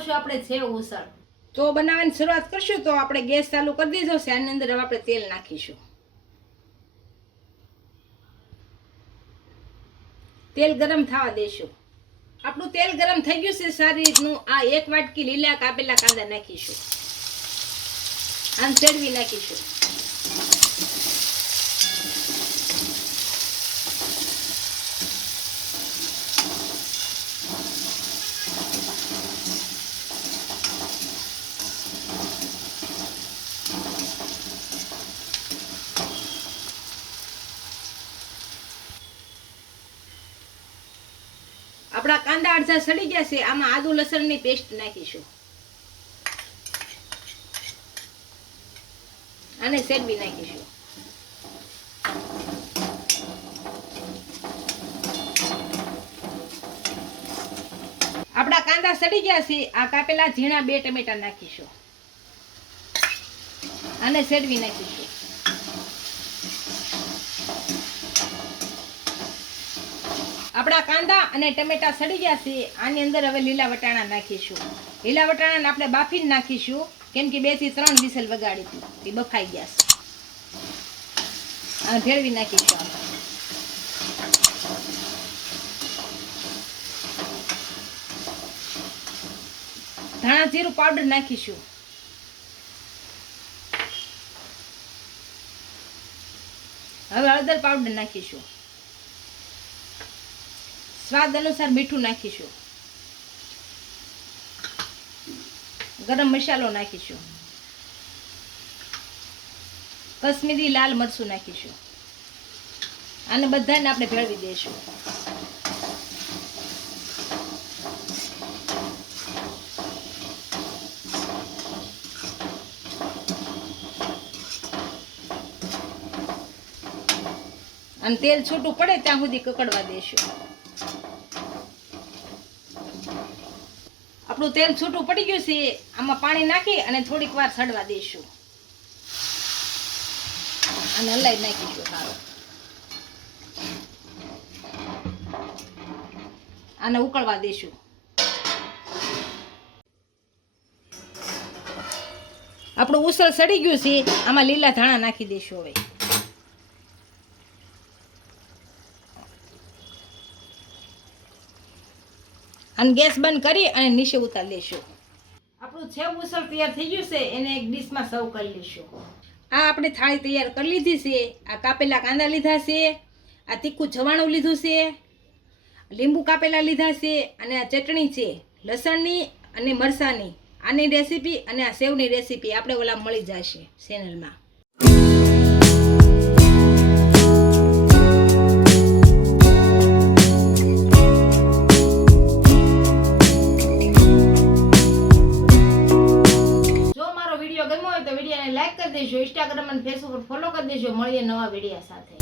બનાવશું આપણે સેવ ઉસળ. તો બનાવવાની શરૂઆત કરશું તો આપણે ગેસ ચાલુ કરી દીધો છે. આની અંદર હવે આપણે તેલ નાખીશું. તેલ ગરમ થવા દઈશું. આપણું તેલ ગરમ થઈ ગયું છે સારી રીતનું. આ 1 વાટકી લીલા કાપેલા કાંદા નાખીશું. આમ ચડવી નાખીશું. આપણા કાંદા અડધા સડી ગયા છે. આમાં આદુ લસણની પેસ્ટ નાખીશું. અને શેરવી નાખીશું. આપણા કાંદા સડી ગયા છે. આ કાપેલા ઝીણા 2 ટમેટા નાખીશું. અને શેરવી નાખીશું. આપણા કાંદા અને ટમેટા સડી ગયા છે. આની અંદર હવે લીલા વટાણા નાખીશું. લીલા વટાણાને આપણે બાફીને નાખીશું, કેમ કે 2 થી 3 વિસલ વગાડી હતી, એ બફાઈ ગયા છે. અને ભેળવી નાખીશું. ધાણા જીરું પાવડર નાખીશું. હવે હળદર પાવડર નાખીશું. સ્વાદ અનુસાર મીઠું નાખીશું. ગરમ મસાલો નાખીશું. કશ્મીરી લાલ મરચું નાખીશું. આને બધાને આપણે ભેળવી દઈશું. અને તેલ છૂટું પડે ત્યાં સુધી કકડવા દઈશું. આપણું તેલ છૂટું પડી ગયું છે. આમાં પાણી નાખી અને થોડીક વાર સડવા દઈશું. અને હલાવી નાખીશું સારું. આને ઉકળવા દઈશું. આપણું ઉસળ સડી ગયું છે. આમાં લીલા ધાણા નાખી દઈશું. હવે અને ગેસ બંધ કરી અને નીચે ઉતારી લેશું. આપણું સેવ ઉસળ તૈયાર થઈ ગયું છે. એને એક ડીશમાં સર્વ કરી લઈશું. આ આપણે થાળી તૈયાર કરી લીધી છે. આ કાપેલા કાંદા લીધા છે. આ તીખું જવાણું લીધું છે. લીંબુ કાપેલા લીધા છે. અને આ ચટણી છે લસણની અને મરચાંની. આની રેસીપી અને આ સેવની રેસીપી આપણે ઓલા મળી જશે ચેનલમાં. તો વિડીયોને લાઈક કરી દેજો. ઇન્સ્ટાગ્રામ અને ફેસબુક પર ફોલો કરી દેજો. મળીએ નવા વિડીયો સાથે.